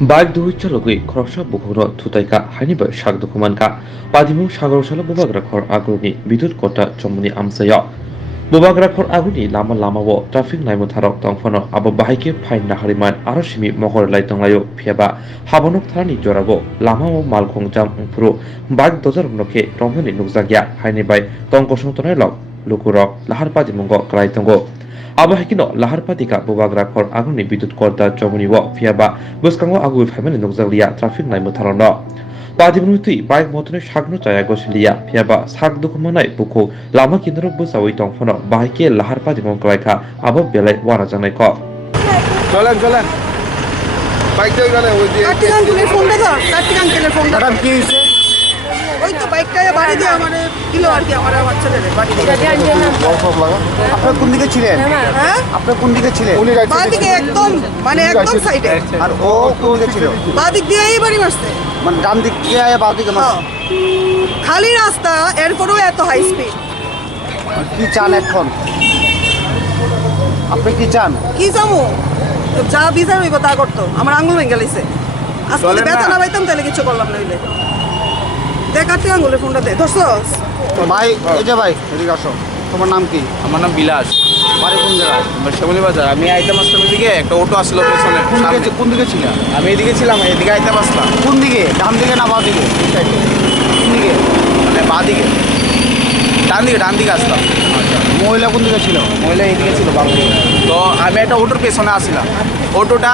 Baik duit chalogui khoroksa bukhoro thutaika hainiba sagdokumanka padimu sagarosala bubagrakhor aguni bidut kota chomuni amsaya bubagrakhor aguni lama lamao traffic naimo tharok tongfano abo bahaike fain nahariman aro simi mohor lai tonglayo phiaba habonok tharani jorago lamao malkhong jam ungpuru baik dojaroknoke romhani nukjagya hainibai tongkosong tonai lok lukurok lahar padimungo klai tongo abo hekino lahar patika bubagrakhor aguni bidut korda chomuniwo phiaba buskango agui family nukjaglia traffic naimo tharono Padimnutui baik motone sagno chaya gosiliya phiaba sak dukumanai buku lama kinrok busawi tongfono bahike lahar padimong klaika abo belai wana janai ko চলেন bike দিয়ে গেলে ওই দিয়ে কার্তিক আঙ্কেলের ফোনটা দাও কার্তিক আঙ্কেলের ফোনটা ম্যাডাম কি হয়েছে ওই তো বাইকটা বাড়ি দিয়ে মানে দিল আর কি আমার বাচ্চাদের বাড়ি দিয়ে সব লাগা আপনি কোন দিকে ছিলেন হ্যাঁ আপনি কোন দিকে ছিলেন উনি বাঁ দিকে একদম মানে একদম সাইডে আর ও কোন দিকে ছিল বাঁ দিক দিয়ে এই বাড়ি মারছে মানে ডান দিক দিয়ে আয়া বাঁ দিকে হ্যাঁ। খালি রাস্তা এরপরেও এত হাই স্পিড কি চান এখন আপনি কি চান কি জামু তো যা বিচার হইব তা করতো আমার আঙ্গুল ভেঙে গেছে আজকে ব্যথা না পাইতাম তাহলে কিছু করলাম না হইলে দেখ কার্তিক আঙ্গুলের ফোনটা দে ধরছস ভাই এই যে ভাই এদিকে আসো তোমার নাম কি আমার নাম বিলাস বাড়ি কোন জায়গায় শ্যামলী বাজার। আমি আইতাম আসলাম এদিকে, একটা অটো আসলো পেছনে সামনে। কোন দিকে ছিল আমি এদিকে ছিলাম, এদিকে আইতাম আসলাম। কোন দিকে ডান দিকে না বাঁ দিকে কোন দিকে মানে বাঁ দিকে, ডান দিকে আসলাম। মহিলা কোন দিকে ছিল মহিলা এদিকে ছিল বাম দিকে। তো আমি একটা অটোর পেছনে আসছিলাম, অটোটা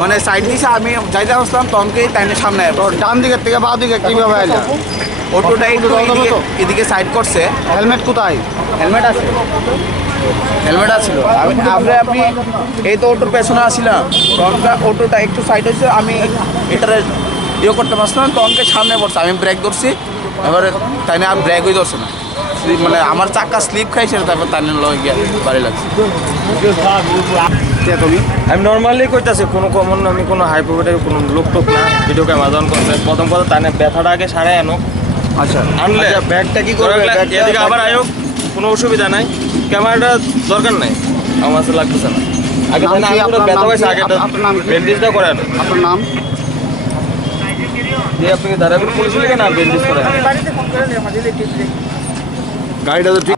মানে সাইড দিয়েছে, আমি যাইতে আসলাম তখনকেই তাইনে সামনে তো ডান দিকের থেকে বাঁ দিকে কিভাবে আইলা অটোটা একটু এদিকে সাইড করছে। হেলমেট কোথায় হেলমেট আছে, হেলমেট আছিল। আপনি এই তো অটোর পেছনে আসছিলাম, তখনকার অটোটা একটু সাইড হয়েছে, আমি এটারে ইয়ে করতে পারছিলাম, তখনকে সামনে পড়ছে, আমি ব্রেক ধরছি, এবারে তাই না আর ব্রেকই ধরছে না, মানে আমার চাক্কা স্লিপ খাইছে, তারপর তাই লয়ে গিয়ে বাড়ি লাগছে। তুমি আমি নর্মালি কইতাছি কোনো কমন আমি কোনো হাই প্রফিটের কোনো লোক টোক না ভিডিওকে আমাজন করছে প্রথম কথা তাই না ব্যথাটা আগে সারে আনো আচ্ছা আনলে ব্যাগটা কি করবে এদিকে আবার আয়ো কোনো অসুবিধা নাই ক্যামেরাটা দরকার নাই আমার কাছে লাগতেছে না আগে নাম কি? পুরো আপনার ব্যথা নাম হয়েছে কি? আগে আপনার নাম কি? ব্যান্ডেজটা করে আনো আপনার নাম দিয়ে আপনি ধারাপুর পুলিশ লিখে না ব্যান্ডেজ করে আনো গাড়িটা তো ঠিক